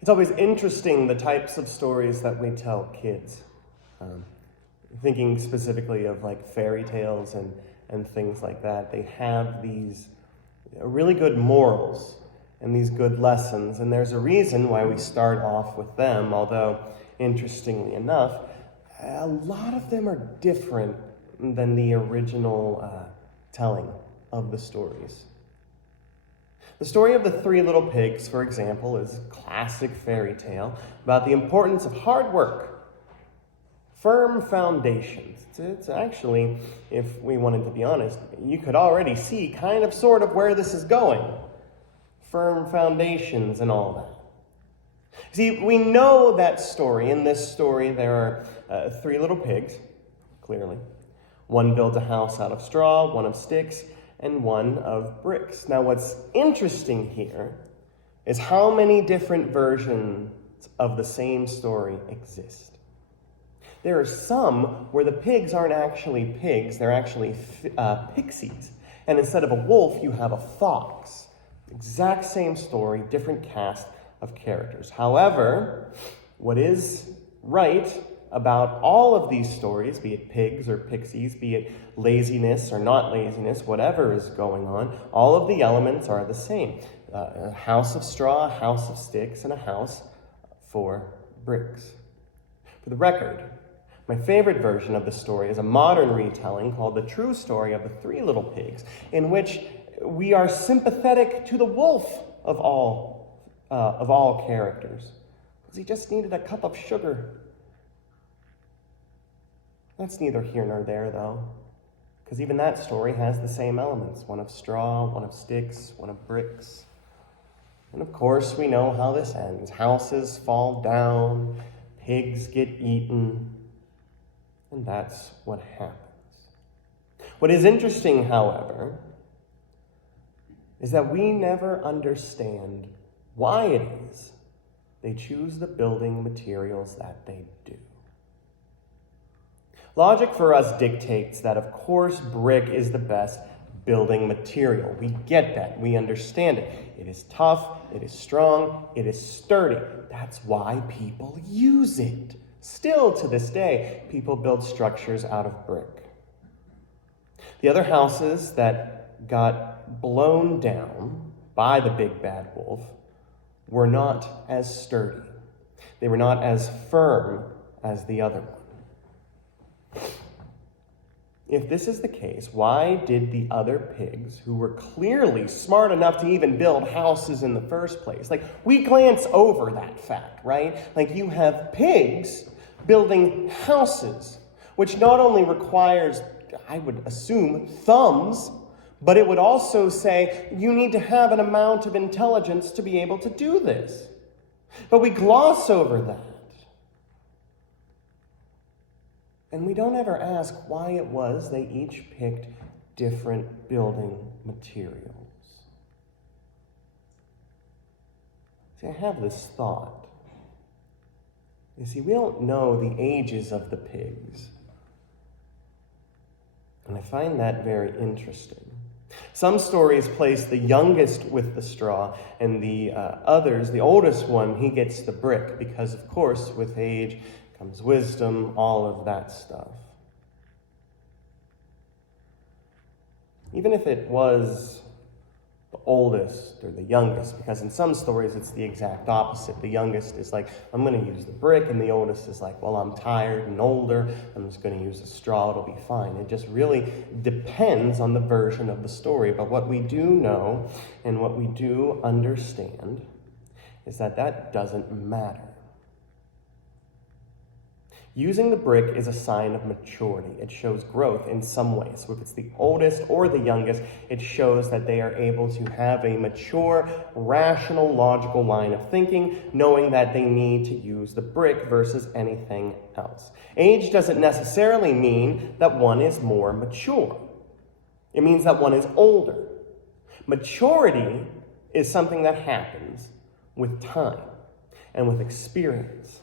It's always interesting the types of stories that we tell kids. Thinking specifically of like fairy tales and things like that. They have these really good morals and these good lessons, and there's a reason why we start off with them, although, interestingly enough, a lot of them are different than the original telling of the stories. The story of the Three Little Pigs, for example, is a classic fairy tale about the importance of hard work, firm foundations. It's actually, if we wanted to be honest, you could already see kind of sort of where this is going. Firm foundations and all that. See, we know that story. In this story, there are three little pigs, clearly. One built a house out of straw, one of sticks, and one of bricks. Now, what's interesting here is how many different versions of the same story exist. There are some where the pigs aren't actually pigs, they're actually pixies. And instead of a wolf, you have a fox. Exact same story, different cast of characters. However, what is right about all of these stories, be it pigs or pixies, be it laziness or not laziness, whatever is going on, all of the elements are the same. A house of straw, a house of sticks, and a house for bricks. For the record, my favorite version of the story is a modern retelling called The True Story of the Three Little Pigs, in which we are sympathetic to the wolf of all characters, because he just needed a cup of sugar. That's neither here nor there, though, because even that story has the same elements, one of straw, one of sticks, one of bricks. And of course, we know how this ends. Houses fall down, pigs get eaten, and that's what happens. What is interesting, however, is that we never understand why it is they choose the building materials that they do. Logic for us dictates that, of course, brick is the best building material. We get that. We understand it. It is tough, it is strong, it is sturdy. That's why people use it. Still, to this day, people build structures out of brick. The other houses that got blown down by the big bad wolf were not as sturdy. They were not as firm as the other one. If this is the case, why did the other pigs, who were clearly smart enough to even build houses in the first place, like, we glance over that fact, right? Like, you have pigs building houses, which not only requires, I would assume, thumbs, but it would also say you need to have an amount of intelligence to be able to do this. But we gloss over that. And we don't ever ask why it was they each picked different building materials. See, I have this thought. You see, we don't know the ages of the pigs. And I find that very interesting. Some stories place the youngest with the straw, and the others, the oldest one, he gets the brick, because, of course, with age comes wisdom, all of that stuff. Even if it was the oldest or the youngest, because in some stories it's the exact opposite. The youngest is like, I'm going to use the brick, and the oldest is like, well, I'm tired and older, I'm just going to use the straw, it'll be fine. It just really depends on the version of the story. But what we do know and what we do understand is that that doesn't matter. Using the brick is a sign of maturity. It shows growth in some ways. So if it's the oldest or the youngest, it shows that they are able to have a mature, rational, logical line of thinking, knowing that they need to use the brick versus anything else. Age doesn't necessarily mean that one is more mature. It means that one is older. Maturity is something that happens with time and with experience.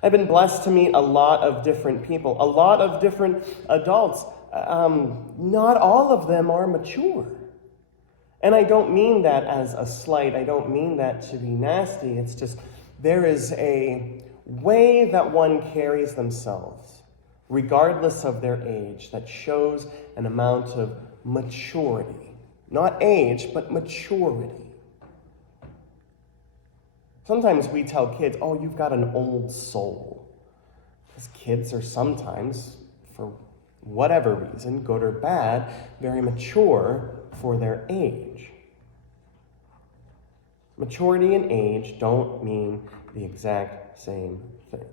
I've been blessed to meet a lot of different people, a lot of different adults. Not all of them are mature. And I don't mean that as a slight. I don't mean that to be nasty. It's just there is a way that one carries themselves, regardless of their age, that shows an amount of maturity. Not age, but maturity. Sometimes we tell kids, oh, you've got an old soul. Because kids are sometimes, for whatever reason, good or bad, very mature for their age. Maturity and age don't mean the exact same thing.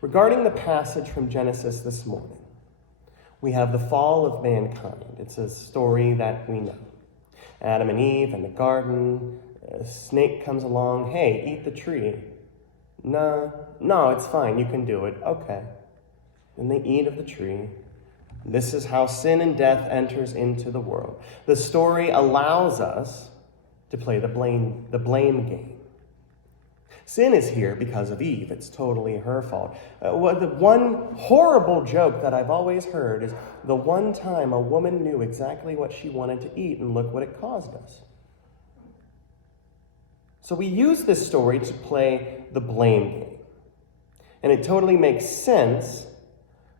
Regarding the passage from Genesis this morning, we have the fall of mankind. It's a story that we know. Adam and Eve in the garden, a snake comes along, hey, eat the tree. No, it's fine, you can do it. Okay. Then they eat of the tree. This is how sin and death enters into the world. The story allows us to play the blame game. Sin is here because of Eve. It's totally her fault. The one horrible joke that I've always heard is the one time a woman knew exactly what she wanted to eat, and look what it caused us. So we use this story to play the blame game. And it totally makes sense,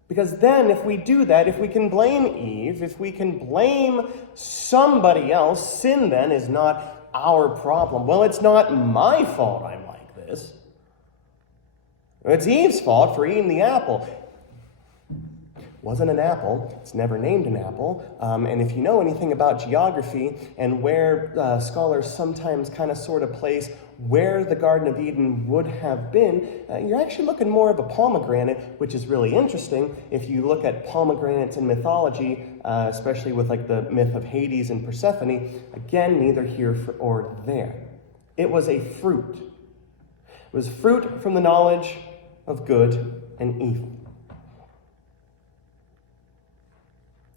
because then if we do that, if we can blame Eve, if we can blame somebody else, sin then is not our problem. Well, it's not my fault I'm like this. It's Eve's fault for eating the apple. Wasn't an apple. It's never named an apple. And if you know anything about geography and where scholars sometimes kind of sort of place where the Garden of Eden would have been, you're actually looking more of a pomegranate, which is really interesting. If you look at pomegranates in mythology, especially with like the myth of Hades and Persephone, again, neither here or there. It was a fruit. It was fruit from the knowledge of good and evil.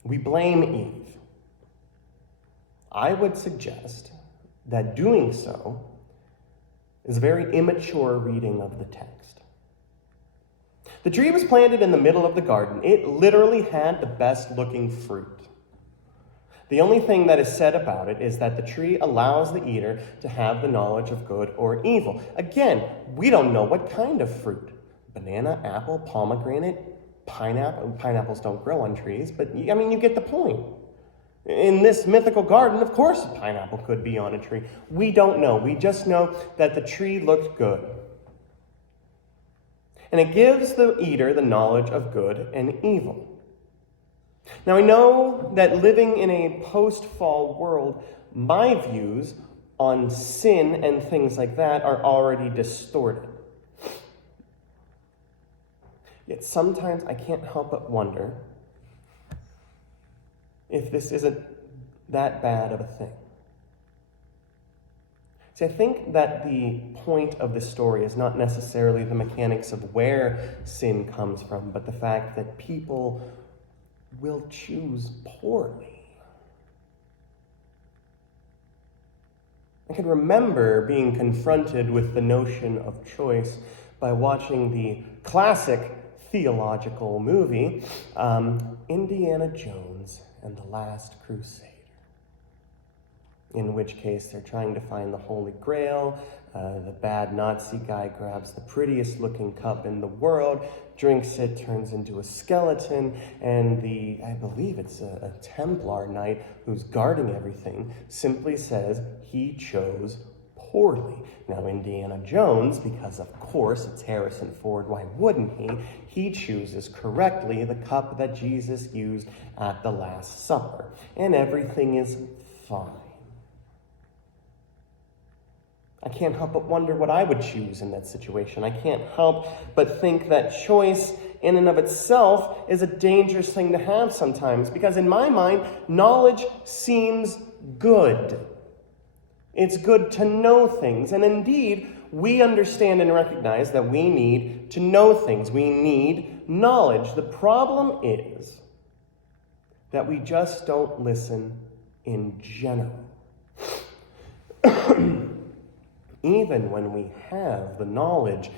We blame Eve. I would suggest that doing so is a very immature reading of the text. The tree was planted in the middle of the garden. It literally had the best looking fruit. The only thing that is said about it is that the tree allows the eater to have the knowledge of good or evil. Again, we don't know what kind of fruit. Banana, apple, pomegranate, pineapple. Pineapples don't grow on trees, but I mean, you get the point. In this mythical garden, of course, a pineapple could be on a tree. We don't know. We just know that the tree looked good. And it gives the eater the knowledge of good and evil. Now, I know that living in a post-fall world, my views on sin and things like that are already distorted. Yet sometimes I can't help but wonder if this isn't that bad of a thing. See, I think that the point of this story is not necessarily the mechanics of where sin comes from, but the fact that people will choose poorly. I can remember being confronted with the notion of choice by watching the classic theological movie, Indiana Jones and the Last Crusade. In which case they're trying to find the Holy Grail. The bad Nazi guy grabs the prettiest looking cup in the world, drinks it, turns into a skeleton, and I believe it's a Templar knight who's guarding everything, simply says he chose poorly. Now, Indiana Jones, because of course it's Harrison Ford, why wouldn't he? He chooses correctly the cup that Jesus used at the Last Supper, and everything is fine. I can't help but wonder what I would choose in that situation. I can't help but think that choice in and of itself is a dangerous thing to have sometimes, because in my mind, knowledge seems good. It's good to know things, and indeed, we understand and recognize that we need to know things. We need knowledge. The problem is that we just don't listen in general. Even when we have the knowledge,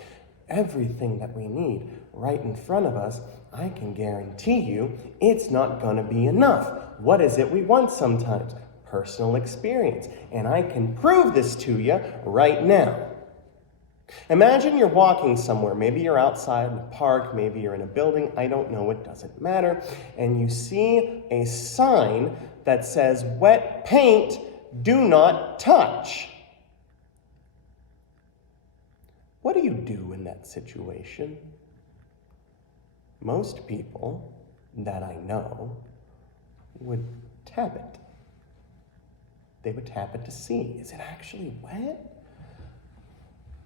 everything that we need right in front of us, I can guarantee you it's not going to be enough. What is it we want sometimes? Personal experience. And I can prove this to you right now. Imagine you're walking somewhere. Maybe you're outside in a park. Maybe you're in a building. I don't know. It doesn't matter. And you see a sign that says, "Wet paint, do not touch." What do you do in that situation? Most people that I know would tap it. They would tap it to see, is it actually wet?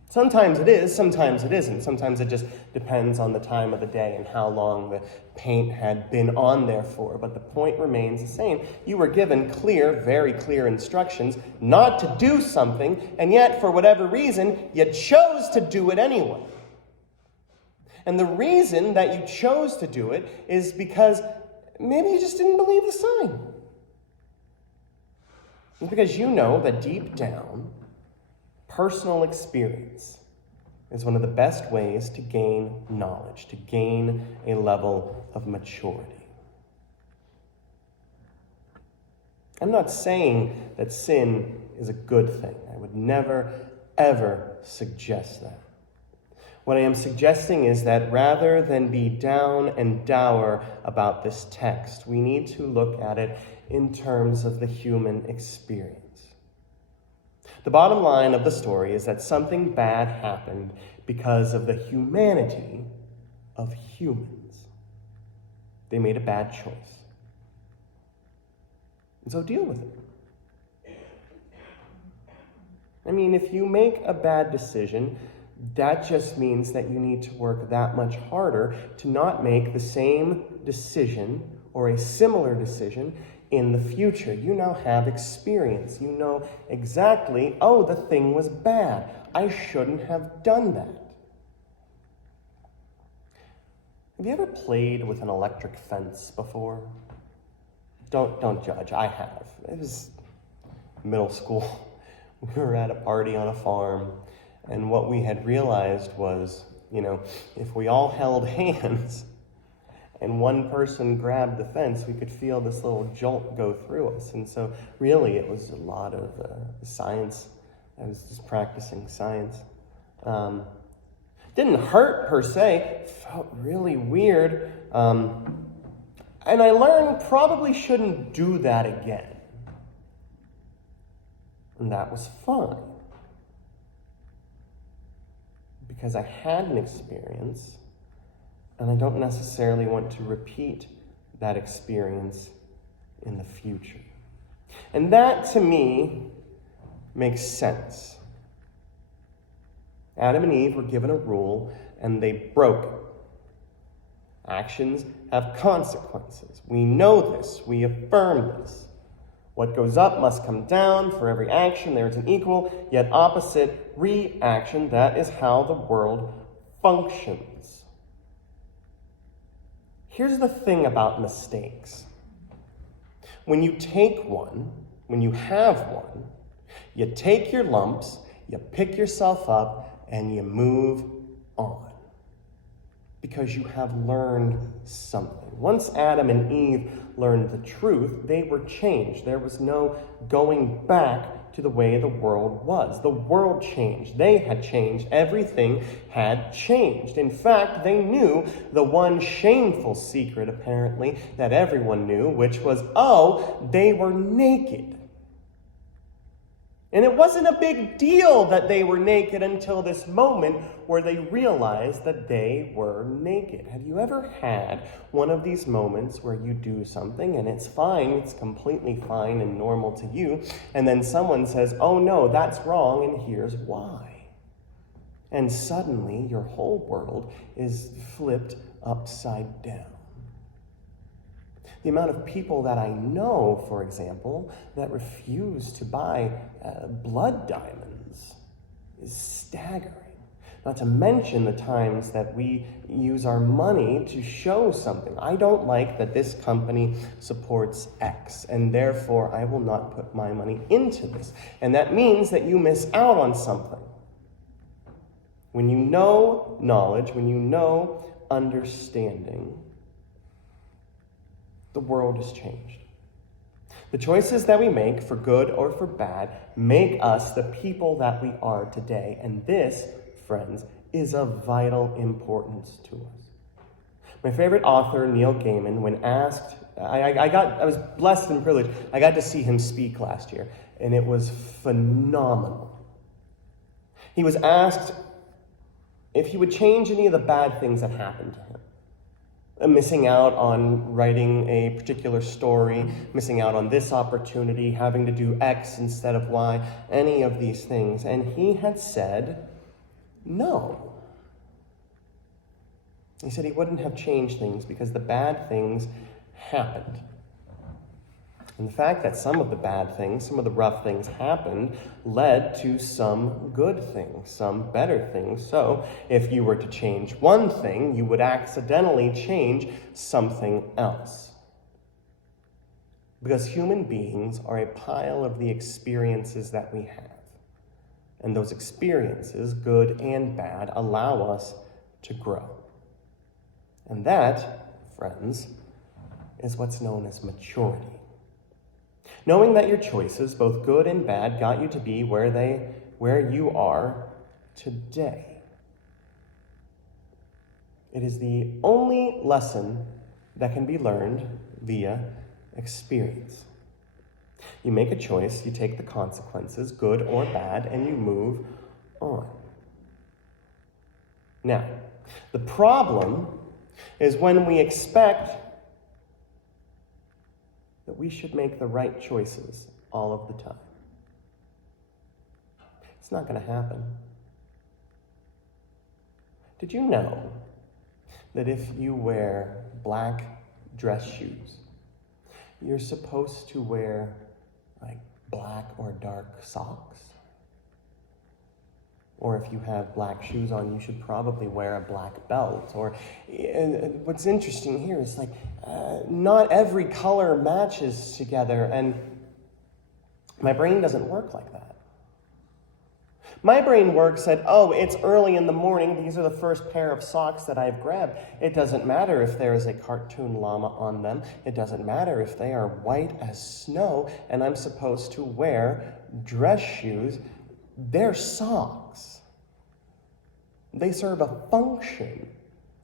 Sometimes it is, sometimes it isn't. Sometimes it just depends on the time of the day and how long the paint had been on there for. But the point remains the same. You were given clear, very clear instructions not to do something, and yet, for whatever reason, you chose to do it anyway. And the reason that you chose to do it is because maybe you just didn't believe the sign. It's because you know that deep down, personal experience is one of the best ways to gain knowledge, to gain a level of maturity. I'm not saying that sin is a good thing. I would never, ever suggest that. What I am suggesting is that rather than be down and dour about this text, we need to look at it in terms of the human experience. The bottom line of the story is that something bad happened because of the humanity of humans. They made a bad choice. And so deal with it. I mean, if you make a bad decision, that just means that you need to work that much harder to not make the same decision or a similar decision in the future. You now have experience. You know exactly, oh, the thing was bad. I shouldn't have done that. Have you ever played with an electric fence before? Don't judge. I have. It was middle school. We were at a party on a farm, and what we had realized was, if we all held hands and one person grabbed the fence, we could feel this little jolt go through us. And so really it was a lot of science. I was just practicing science. Didn't hurt per se. It felt really weird. And I learned probably shouldn't do that again. And that was fine. Because I had an experience, and I don't necessarily want to repeat that experience in the future. And that, to me, makes sense. Adam and Eve were given a rule, and they broke it. Actions have consequences. We know this. We affirm this. What goes up must come down. For every action, there is an equal, yet opposite reaction. That is how the world functions. Here's the thing about mistakes. When you take one, when you have one, you take your lumps, you pick yourself up, and you move on. Because you have learned something. Once Adam and Eve learned the truth, they were changed. There was no going back to the way the world was. The world changed. They had changed. Everything had changed. In fact, they knew the one shameful secret, apparently, that everyone knew, which was, they were naked. And it wasn't a big deal that they were naked until this moment where they realized that they were naked. Have you ever had one of these moments where you do something and it's fine, it's completely fine and normal to you, and then someone says, oh no, that's wrong, and here's why. And suddenly your whole world is flipped upside down. The amount of people that I know, for example, that refuse to buy blood diamonds is staggering. Not to mention the times that we use our money to show something. I don't like that this company supports X, and therefore I will not put my money into this. And that means that you miss out on something. When you know knowledge, when you know understanding, the world has changed. The choices that we make, for good or for bad, make us the people that we are today. And this, friends, is of vital importance to us. My favorite author, Neil Gaiman, when asked, I was blessed and privileged. I got to see him speak last year, and it was phenomenal. He was asked if he would change any of the bad things that happened to him. Missing out on writing a particular story, missing out on this opportunity, having to do X instead of Y, any of these things. And he had said, no. He said he wouldn't have changed things because the bad things happened. And the fact that some of the bad things, some of the rough things happened, led to some good things, some better things. So, if you were to change one thing, you would accidentally change something else. Because human beings are a pile of the experiences that we have. And those experiences, good and bad, allow us to grow. And that, friends, is what's known as maturity. Knowing that your choices, both good and bad, got you to be where you are today. It is the only lesson that can be learned via experience. You make a choice, you take the consequences, good or bad, and you move on. Now, the problem is when we expect that we should make the right choices all of the time. It's not going to happen. Did you know that if you wear black dress shoes, you're supposed to wear like black or dark socks? Or if you have black shoes on, you should probably wear a black belt. Or what's interesting here is not every color matches together, and my brain doesn't work like that. My brain works at, it's early in the morning, these are the first pair of socks that I've grabbed. It doesn't matter if there is a cartoon llama on them. It doesn't matter if they are white as snow, and I'm supposed to wear dress shoes. They're socks. They serve a function.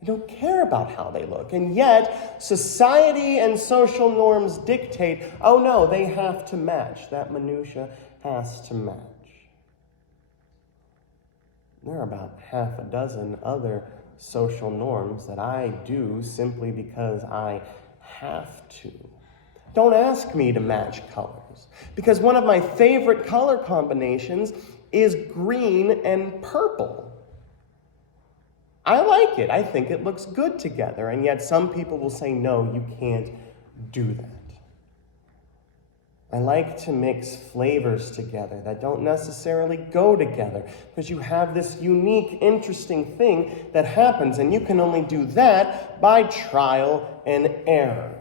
You don't care about how they look. And yet, society and social norms dictate, no, they have to match. That minutia has to match. There are about half a dozen other social norms that I do simply because I have to. Don't ask me to match colors, because one of my favorite color combinations is green and purple. I like it. I think it looks good together, and yet some people will say, no, you can't do that. I like to mix flavors together that don't necessarily go together, because you have this unique, interesting thing that happens, and you can only do that by trial and error.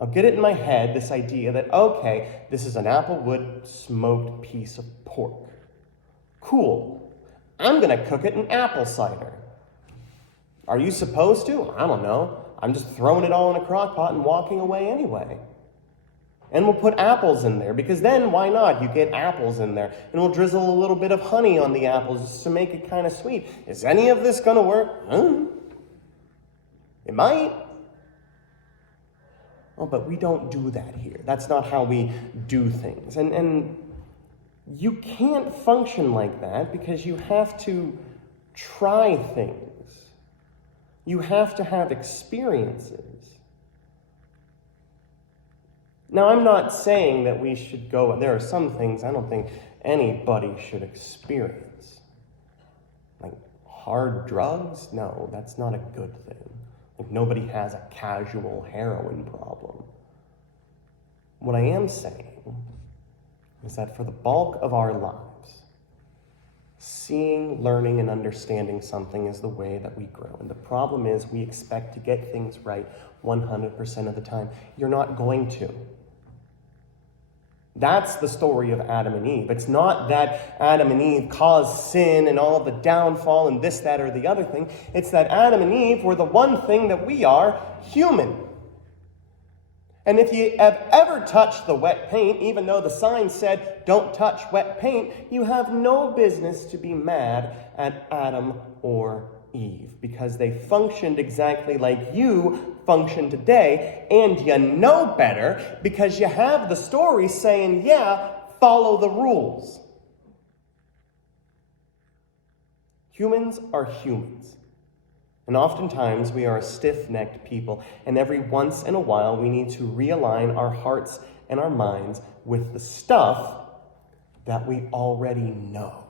I'll get it in my head, this idea that, okay, this is an applewood smoked piece of pork. Cool. I'm going to cook it in apple cider. Are you supposed to? I don't know. I'm just throwing it all in a crock pot and walking away anyway. And we'll put apples in there, because then why not? You get apples in there. And we'll drizzle a little bit of honey on the apples just to make it kind of sweet. Is any of this going to work? It might. Oh, but we don't do that here. That's not how we do things. And you can't function like that because you have to try things. You have to have experiences. Now, I'm not saying that we should go, there are some things I don't think anybody should experience. Like hard drugs? No, that's not a good thing. Like nobody has a casual heroin problem. What I am saying is that for the bulk of our lives, seeing, learning, and understanding something is the way that we grow. And the problem is we expect to get things right 100% of the time. You're not going to. That's the story of Adam and Eve. It's not that Adam and Eve caused sin and all of the downfall and this, that, or the other thing. It's that Adam and Eve were the one thing that we are, human. And if you have ever touched the wet paint, even though the sign said, don't touch wet paint, you have no business to be mad at Adam or Eve, because they functioned exactly like you function today, and you know better because you have the story saying, yeah, follow the rules. Humans are humans. And oftentimes we are a stiff-necked people, and every once in a while we need to realign our hearts and our minds with the stuff that we already know.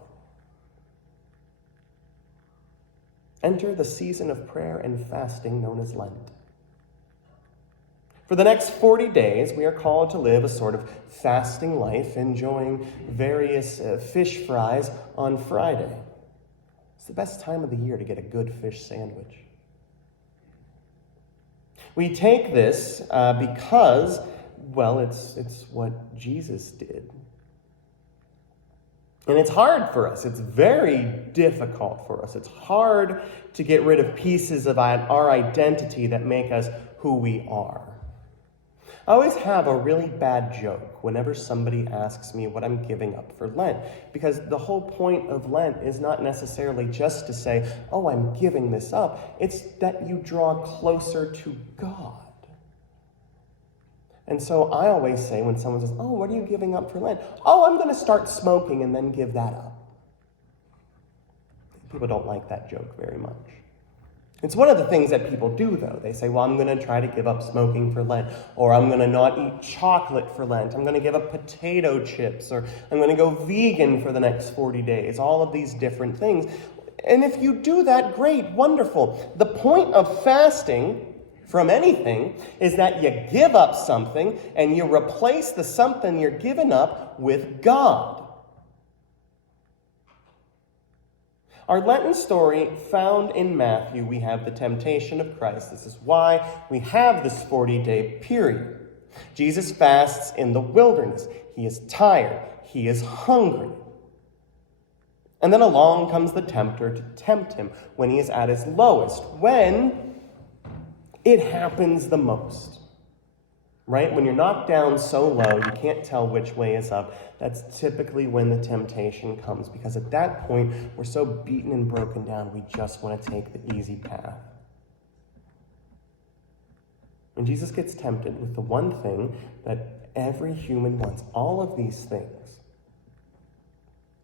Enter the season of prayer and fasting known as Lent. For the next 40 days, we are called to live a sort of fasting life, enjoying various fish fries on Friday. It's the best time of the year to get a good fish sandwich. We take this because, well, it's what Jesus did. And it's hard for us. It's very difficult for us. It's hard to get rid of pieces of our identity that make us who we are. I always have a really bad joke whenever somebody asks me what I'm giving up for Lent, because the whole point of Lent is not necessarily just to say, oh, I'm giving this up. It's that you draw closer to God. And so I always say when someone says, oh, what are you giving up for Lent? Oh, I'm going to start smoking and then give that up. People don't like that joke very much. It's one of the things that people do, though. They say, well, I'm going to try to give up smoking for Lent, or I'm going to not eat chocolate for Lent. I'm going to give up potato chips, or I'm going to go vegan for the next 40 days. All of these different things. And if you do that, great, wonderful. The point of fasting from anything is that you give up something and you replace the something you're giving up with God. Our Lenten story found in Matthew, we have the temptation of Christ. This is why we have this 40-day period. Jesus fasts in the wilderness. He is tired. He is hungry. And then along comes the tempter to tempt him when he is at his lowest, when it happens the most. Right? When you're knocked down so low, you can't tell which way is up. That's typically when the temptation comes, because at that point, we're so beaten and broken down, we just want to take the easy path. When Jesus gets tempted with the one thing that every human wants, all of these things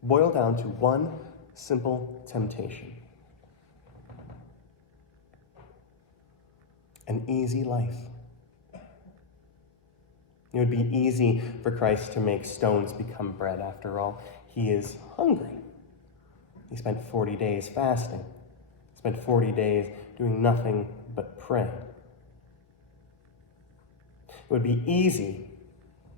boil down to one simple temptation: an easy life. It would be easy for Christ to make stones become bread. After all, he is hungry. He spent 40 days fasting. He spent 40 days doing nothing but pray. It would be easy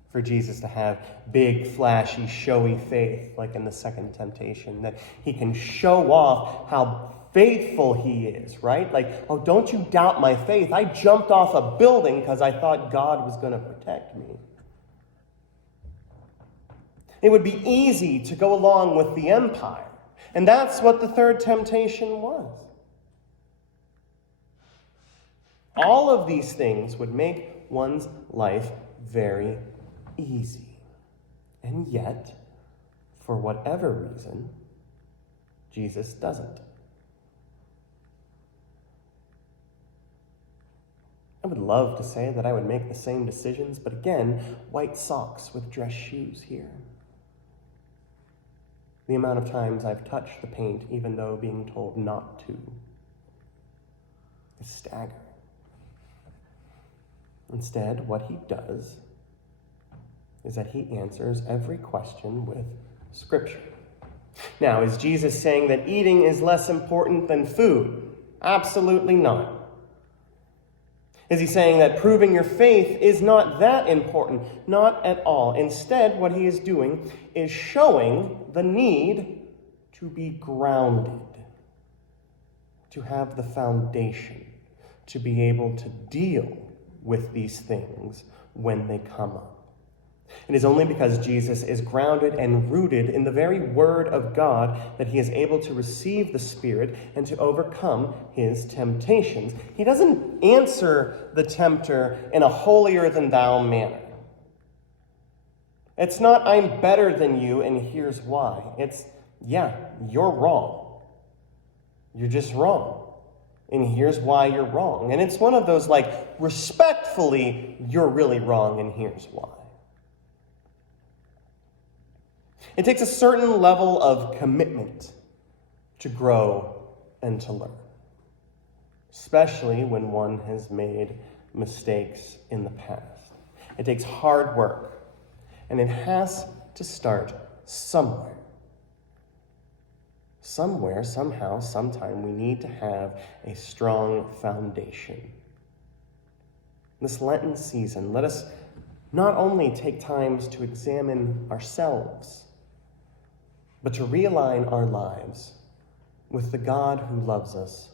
for Jesus to have big, flashy, showy faith, like in the second temptation, that he can show off how faithful he is, right? Like, oh, don't you doubt my faith. I jumped off a building because I thought God was going to protect me. It would be easy to go along with the empire. And that's what the third temptation was. All of these things would make one's life very easy. And yet, for whatever reason, Jesus doesn't. I would love to say that I would make the same decisions, but again, white socks with dress shoes here. The amount of times I've touched the paint, even though being told not to, is staggering. Instead, what he does is that he answers every question with Scripture. Now, is Jesus saying that eating is less important than food? Absolutely not. Is he saying that proving your faith is not that important? Not at all. Instead, what he is doing is showing the need to be grounded, to have the foundation, to be able to deal with these things when they come up. It is only because Jesus is grounded and rooted in the very Word of God that he is able to receive the Spirit and to overcome his temptations. He doesn't answer the tempter in a holier-than-thou manner. It's not, I'm better than you, and here's why. It's, yeah, you're wrong. You're just wrong. And here's why you're wrong. And it's one of those, respectfully, you're really wrong, and here's why. It takes a certain level of commitment to grow and to learn, especially when one has made mistakes in the past. It takes hard work. And it has to start somewhere. Somewhere, somehow, sometime, we need to have a strong foundation. This Lenten season, let us not only take times to examine ourselves, but to realign our lives with the God who loves us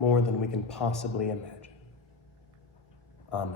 more than we can possibly imagine. Amen.